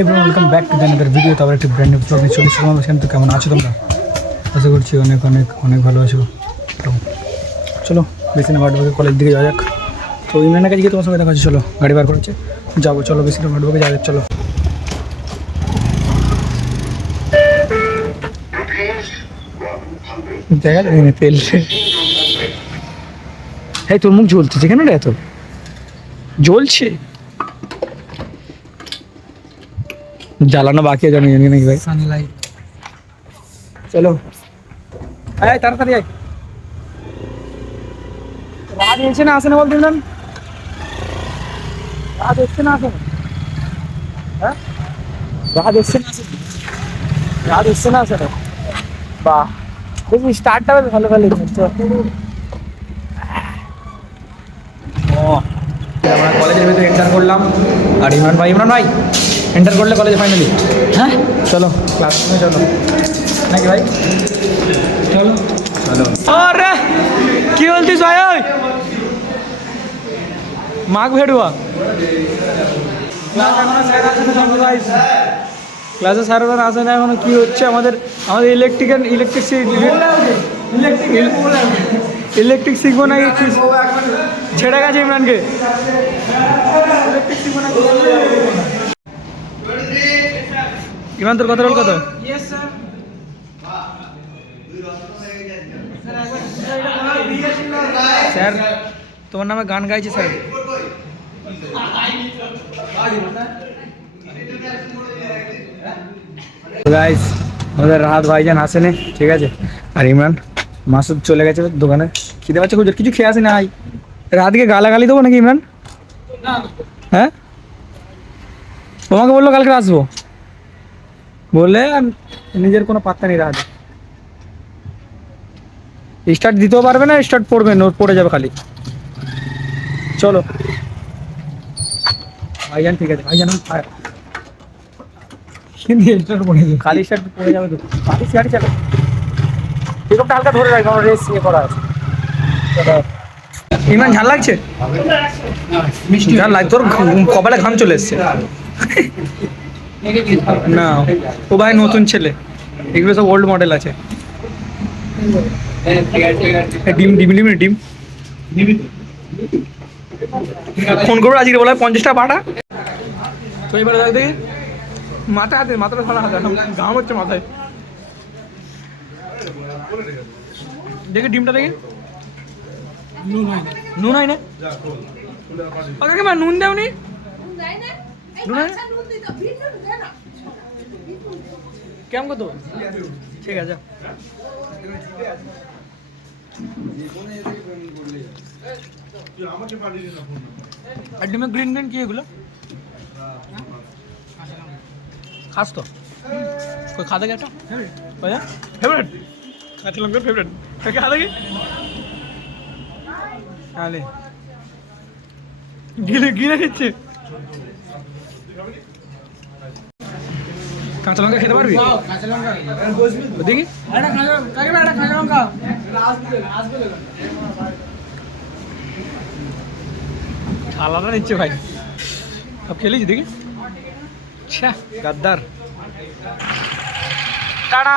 এবার welcome back to another video তারপর একটি ব্র্যান্ড নিউ ব্লগ নিয়ে চলে এসেছিলাম। সেখানে তো কেমন আছো তোমরা? আশা করছি অনেক অনেক অনেক ভালো আছো। তো চলো বেশি না বাটবাকে কলেজ দিকে যাওয়া যাক। তো ইমরানের কাছে গিয়ে তোমার সঙ্গে দেখা চলো, গাড়ি বার করেছে যাব, চলো বেশি না বাটবাকে যাওয়া যাক, চলো। দেখা তেল এই, তোর মুখ জ্বলতেছে কেন রে এত? জ্বলছে? জ্বালানো বাকি আছে জানি নাকি ভাই সানলাইট চলো। আয় তাড়াতাড়ি আয়। রাজ এসে না আসে না বল দিলাম রাত এসছে না আসে হ্যাঁ? রাজ এসছে না আসে? রাজ এসছে না আসে না। বাহ। দেখি স্টার্টটা বেশ ভালো ভালো হচ্ছে ও আমরা কলেজের ভিতরে এন্টার করলাম। আর ইমরান ভাই ইমরান ভাই। এন্টার করলে কলেজে ফাইনালি হ্যাঁ? চলো। ক্লাসরুমে চলো। নাকি ভাই? চলো। চলো। আরে কি বলতিস ভাই ওই? মাগ ভেড়ুয়া। ক্লাসে স্যাররা আসে না এখনও কি হচ্ছে। আমাদের আমাদের ইলেকট্রিক্যাল ইলেকট্রিক ইলেকট্রিক শিখব না কি ছেড়ে গেছে ইমরানকে। ইমরান তোর কথা বল কত স্যার তোমার নামে গান গাইছে স্যার গাইস আমাদের রাহাত ভাইজান আসেনি ঠিক আছে আর ইমরান মাসুদ চলে গেছে দোকানে খিদে পাচ্ছে খুঁজে কিছু খেয়ে আসে না আই রাতকে গালাগালি দেবো নাকি ইমরান হ্যাঁ তোমাকে বলল কালকে আসব বলে নিজের কোনো পাত্তা নেই রাহাত স্টার্ট দিতেও পারবে না স্টার্ট পড়বে না পড়ে যাবে খালি। চলো। ভাইজান ঠিক আছে ভাইজান ফায়ার স্টার্ট পড়ে যাবে খালি স্টার্ট পড়ে যাবে তো। খালি গাড়ি চালো পিকআপটা হালকা ধরে রাখবে আমার রেস ইয়ে করা আছে। ইমান ঝাল লাগছে? ঝাল লাগ তোর কপালে ঘাম চলে এসছে। না, ও ভাই নতুন ছেলে। এগুলো সব ওল্ড মডেল আছে। ডিম ডিম ডিম ডিম। ফোন করব আজকে বলে পঞ্চাশ টাকা পাঠা তো এবারে দেখ মাথা হাতে, মাথাটা সারা হাতে। ঘাম হচ্ছে মাথায়। দেখি ডিমটা দেখি। নুন হয় না ওকে মা নুন দেওনি? নুন না? কেমন কত? ঠিক আছে। আর ডিমে গ্রিন গ্রিন কি এগুলো? খাস তো? কই খাদে গেটা ভাইয়া? ফেভারিট কাঁচা লঙ্কার ফেভারিট খাদে কি আলে গিলে গিলে দিচ্ছে। কাঁচা লঙ্কা খেতে পারবি কাঁচা লঙ্কা দেখি একটা কাঁচা কাকে একটা কাঁচা লঙ্কা থালাটা নিচ্ছে ভাই সব খেলেছি দেখি ছ্যা গাদ্দার টাটা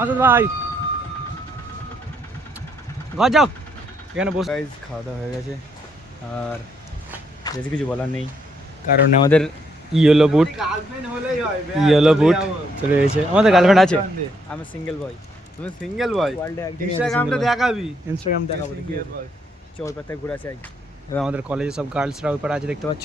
মাসুদ ভাই। ঘর যাও। এখানে বসে গাইজ খাওয়া দাওয়া হয়ে গেছে। আর বেশি কিছু বলার নেই। কারণ আমাদের ইয়েলো বুট ইয়েলো বুট চলে এসেছে। আমাদের গার্লফ্রেন্ড আছে। আমি সিঙ্গেল বয় তুমি সিঙ্গেল বয় ইনস্টাগ্রামটা দেখাবি। ইনস্টাগ্রাম দেখাবো দেখি। চল পাতায় ঘুরে আজ এবার আমাদের কলেজে সব গার্লসরা ওই পারে আছে দেখতে পাচ্ছ?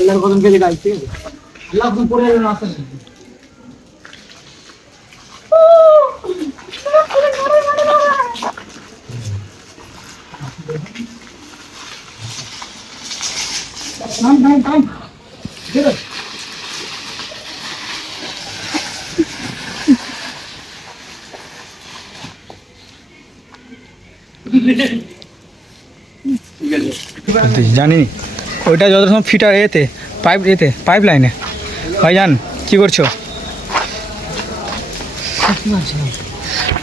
আল্লাহর কসম খেয়ে আল্লাহ তুমি পড়ে যাবেন আসেন। জানি ওইটা যত সময় ফিটার এতে, পাইপ এতে পাইপ লাইনে ভাইজান, কি করছ?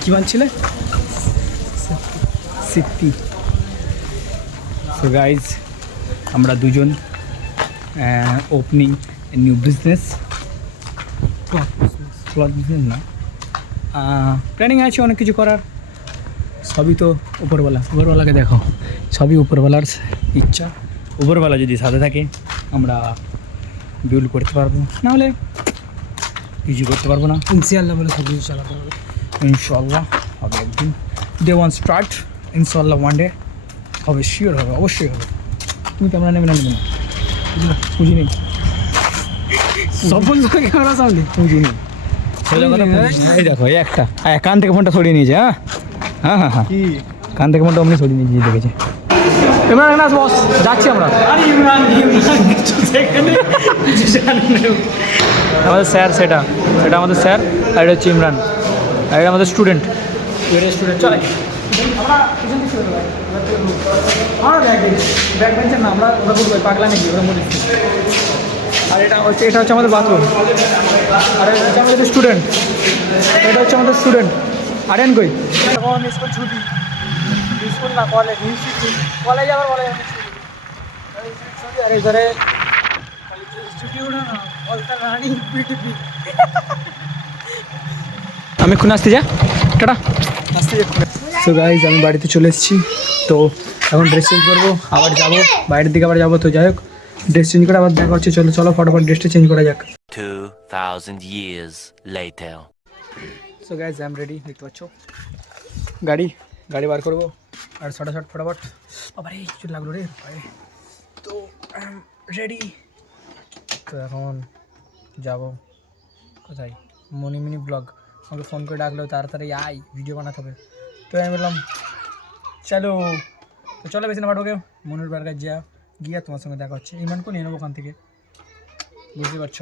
কি বানছিলে? গাইজ আমরা দুজন ওপেনিং নিউ বিজনেস বিজনেস না। প্ল্যানিং আছে অনেক কিছু করার। সবই তো উপরওয়ালা। উপরওয়ালাকে দেখো। সবই উপরওয়ালার ইচ্ছা। উপরওয়ালা যদি সাথে থাকে আমরা বিউল করতে পারব। নাহলে কিছু করতে পারব না। ইনশাআল্লাহ বলে সব কিছু চালাতে হবে। ইনশাল্লাহ হবে একদিন। ডে ওয়ান স্টার্ট ইনশাল্লাহ ওয়ান ডে হবে শিওর হবে অবশ্যই হবে। তুমি ক্যামেরা নেবে না নেবে না। পুঁজি নেই বন্ধুকে ক্যামেরা সামনে পুঁজি নেই এই দেখো এই একটা। কান থেকে ফোনটা সরিয়ে নিয়েছে হ্যাঁ। হ্যাঁ হ্যাঁ। হ্যাঁ কান থেকে ফোনটা অমনি সরিয়ে নিয়েছে দেখেছে। ইমরান এনাস বস যাচ্ছি আমরা। ইমরান ইমরান আমাদের স্যার সেটা। সেটা আমাদের স্যার আর এটা হচ্ছে ইমরান। আর এটা আমাদের স্টুডেন্ট স্টুডেন্ট চলে। আমরা। ব্যাক বেঞ্চের না আমরা ওরা বলব পাগলা নাকি ওরা মনে আর এটা হচ্ছে এটা হচ্ছে আমাদের বাথরুম আর এটা হচ্ছে আমাদের স্টুডেন্ট এটা হচ্ছে আমাদের স্টুডেন্ট আরেন কই এখন স্কুল ছুটি। স্কুল না কলেজ ইনস্টিটিউট কলেজ আবার বলে ছুটি আর ইনস্টিটিউট না বলতা রানী পিটিপি আমি এখন আসতে যা। টাটা। সো গাইজ আমি বাড়িতে চলে এসেছি। তো এখন ড্রেস চেঞ্জ করব আবার যাব। বাইরের দিকে আবার যাব তো যাই হোক ড্রেস চেঞ্জ করে আবার দেখা হচ্ছে। চলো চলো ফটোফট ড্রেসটা চেঞ্জ করা যাক। 2,000 years later. So guys I am ready দেখতে পাচ্ছ? গাড়ি গাড়ি বার করব। আর ছটা শট ফটাফট। আবার এই কিছু লাগল রে ভাই। তো রেডি তো এখন যাব কোথায়? মনিমিনি ব্লগ আমাকে ফোন করে ডাকলো, তাড়াতাড়ি আই ভিডিও বানাতে হবে। তো আমি বললাম, চলো। তো চলো বেশি না পাঠোকে মনুর বার্গার যা, গিয়া তোমার সঙ্গে দেখা হচ্ছে। ইমানকে নিয়ে নেব ওখান থেকে। বুঝতে পারছ?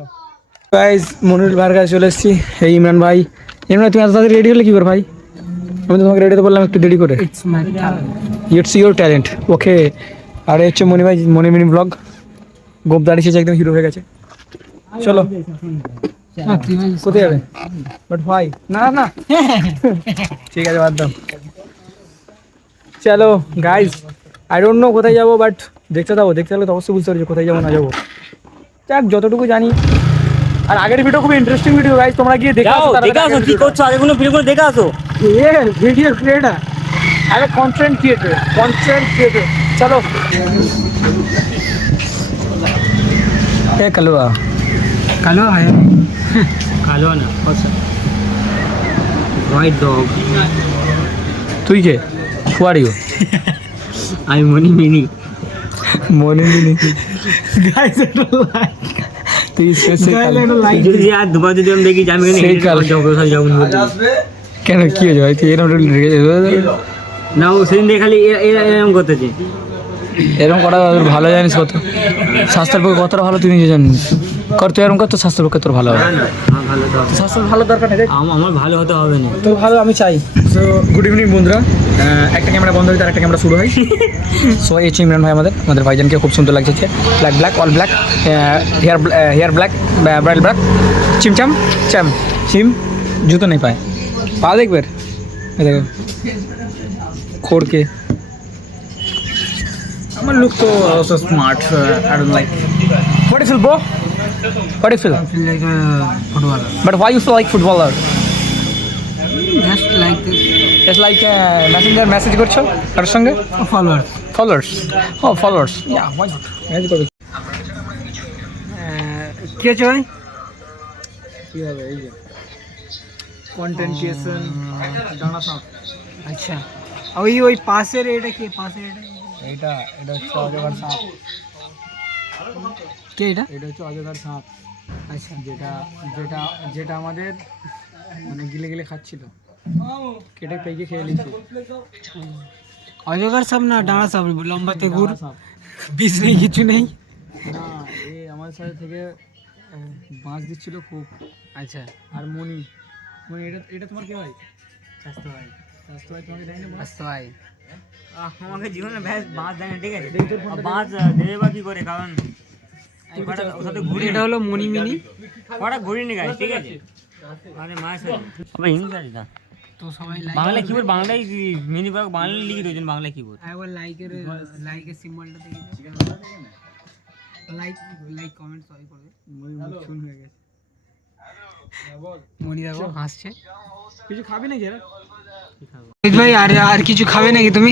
গাইজ মনুর বার্গার চলে এসেছি। এই ইমরান ভাই। ইমরান, তুমি এত তাড়াতাড়ি রেডি হলে কী করে ভাই? আমি তোমাকে রেডি তো বললাম একটু দেরি করে। ইটস ইউর ট্যালেন্ট ওকে আর হচ্ছে মনি ভাই মনি মিনি ব্লগ গোপ দাঁড়িয়ে দাঁড়িয়েছে একদম হিরো হয়ে গেছে। চলো। কোথায় যাবে? বাট ভাই না না। ঠিক আছে বাদ দাও। চলো গাইজ আই ডোন্ট নো কোথায় যাব বাট দেখতে দাও দেখতে হলে তো অবশ্যই বুঝতে পারছ কোথায় যাব না যাব। যাক যতটুকু জানি আর আগের ভিডিও খুব ইন্টারেস্টিং ভিডিও গাইজ তোমরা গিয়ে দেখে আসো দেখে আসো কি করছো আগের ভিডিও করে দেখে আসো ये वीडियो क्रिएटर अरे कंटेंट क्रिएटर कंटेंट क्रिएटर चलो ये कलवा কালো হয় কালো না হোয়াইট ডগ তুই কে হু আর ইউ আমি মনি মিনি মনে মিনি গাইস এটা লাইক যদি আর দুবার যদি আমি দেখি সেই কাল। যাব। কেন কি হয়েছে ভাই তুই এরকম? না ও সেদিন দেখালি খালি এ- এ- এরকম করতেছে এরকম করা তোর ভালো জানিস কত স্বাস্থ্যের পক্ষে কতটা ভালো তুই নিজে জানিস কর তুই এরকম কর তোর স্বাস্থ্যের পক্ষে তোর ভালো হবে। না না আমার ভালো তো স্বাস্থ্য ভালো দরকার নেই আমার ভালো হতে হবে না। তো ভালো আমি চাই। সো গুড ইভিনিং বন্ধুরা। একটা ক্যামেরা বন্ধ হয়ে তার একটা ক্যামেরা শুরু হয়। সো এই ইমরান ভাই আমাদের। আমাদের ভাইজানকে খুব সুন্দর লাগছে black black all black hair hair black Braille black চিমচাম চ্যাম চিম জুতো নেই পায়। পা দেখবে? এই দেখো খোড়কে আমার লুক তো smart I don't like what you feel bro what you feel like footballer but why you feel like footballer just like it's like messenger message করছ কারোর সঙ্গে? Follower followers O followers yeah why not message করবে কি আছে কি হবে এই যে। কন্টেন্ট ক্রিয়েশন ডানা সাপ আচ্ছা। ওই ওই পাশের এটা কি? পাশের এটা এইটা এটা হচ্ছে সাপ। কে এটা? এটা হচ্ছে অজগর সাপ। আচ্ছা যেটা যেটা যেটা আমাদের মানে গিলে গিলে খাচ্ছিল। কেটে পেয়ে খেয়ে নিচ্ছে অজগর সব না ডাঙা সব লম্বাতে ঘুর ডানা সাপ। বিষ নেই কিছু নেই। আমার সাথে থেকে আহ, বাঁশ দিচ্ছিল খুব। আচ্ছা। আর মনি মনি এটা এটা তোমার কে ভাই? স্বাস্থ্য ভাই স্বাস্থ্য ভাই তোমাকে দেয়নি বাঁশ? স্বাস্থ্য ভাই আহ, আমাকে জীবনে ব্যাস বাঁশ দেয় না ঠিক আছে? দেখি তোর ফোনটা আর বাঁশ আহ, দেবে বা কি করে কারণ এটা হলো মণিমিনি কটা ঘুরি নি গাছ ঠিক আছে? মানে মায়ের সাথে। তবে না তো? সবাই লাইক বাংলা কিবোর্ড বাংলায় মিনি বাগ বাংলা লিখে দিয়েছেন বাংলা কিবোর্ড একবার লাইকের লাইকের সিম্বলটা দেখে লাইক লাইক কমেন্ট সবাই করবে। মনি হয়ে গেছে। মনি দেখো হাসছে। কিছু খাবি নাকি ভাই আর আর কিছু খাবে নাকি তুমি?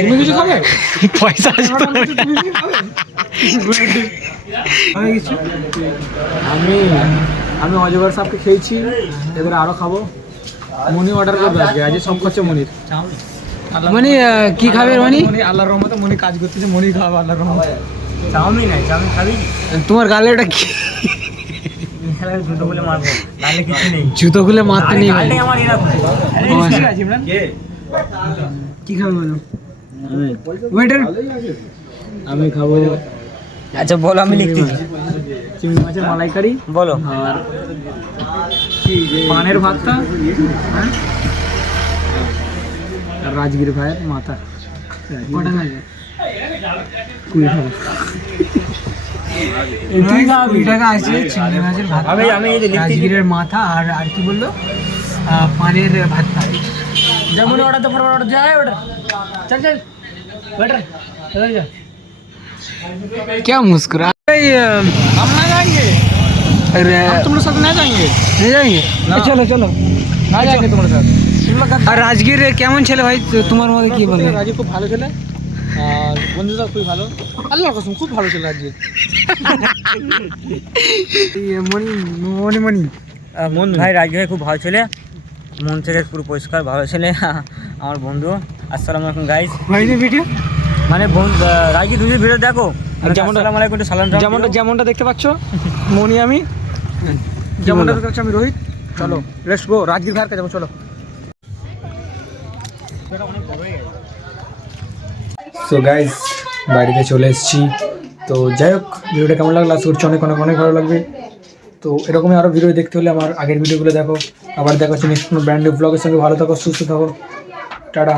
তুমি কিছু খাবে? পয়সা আসবে। আমি আমি আমি অজগর সাপকে খেয়েছি এবার আরও খাব। মনি অর্ডার করবে আজকে আজকে সব খরচা মনির। মানে কি খাবে মানে? মনি আল্লাহর রহমতে মনি কাজ করতেছে মনি খাবে আল্লাহর রহমতে। চাউমিন আছে চাউমিন খাবি? তোমার গালে ওটা কি? জুতো বলে মারবো তাহলে কিছু নেই। জুতো খুলে মারতে নেই আচ্ছা। কি? খাবে বলো? ওয়েটার আমি খাব। আচ্ছা বলো আমি লিখতেছি। চিংড়ি মাছের মালাইকারি? বলো। আর পানের ভাতটা? হ্যাঁ? রাজগীর ভাইয়ের মাথা। আছে ভাত রাজগীরের মাথা আর আর কি বলল? পানের ভাতটা। যেমন অর্ডার তো ফরওয়ার্ড অর্ডার যায় অর্ডার চল চল। বেটার क्या मुस्कुरा हम ना जाएंगे। अरे तुम लोग साथ ना जाएंगे। नहीं जाएंगे? চলো চলো না যাবে তোমার সাথে আর রাজগীর কেমন ছেলে ভাই তোমার মধ্যে কি বলে রাজগীর খুব ভালো ছেলে আর বন্ধুরা খুবই ভালো আল্লাহর কসম খুব ভালো ছেলে রাজগীর মনি মনি মনি মন ভাই রাজগীর ভাই খুব ভালো ছেলে মন থেকে পুরো পরিষ্কার ভালো ছেলে। আমার বন্ধু। আসসালামু আলাইকুম গাইস ভাই ভিডিও মানে বন্ধু রাজি তুমি ভিডিও দেখো। যেমনটা- আসসালামু আলাইকুম একটু সালাম টালাম যেমনটা যেমনটা দেখতে পাচ্ছ মনি আমি। যেমনটা দেখতে পাচ্ছ আমি রোহিত। চলো লেটস গো রাজগীর ভাইয়ের কাছে যাব চলো। সো গাইজ বাড়িতে চলে এসেছি। তো যাই হোক ভিডিওটা কেমন লাগল? আশা করছি অনেক অনেক অনেক ভালো লাগবে। তো এরকমই আরও ভিডিও দেখতে হলে আমার আগের ভিডিওগুলো দেখো। আবার দেখা হচ্ছে নেক্সট কোনো ব্র্যান্ড ব্লগের সঙ্গে। ভালো থাকো সুস্থ থাকো। টাটা।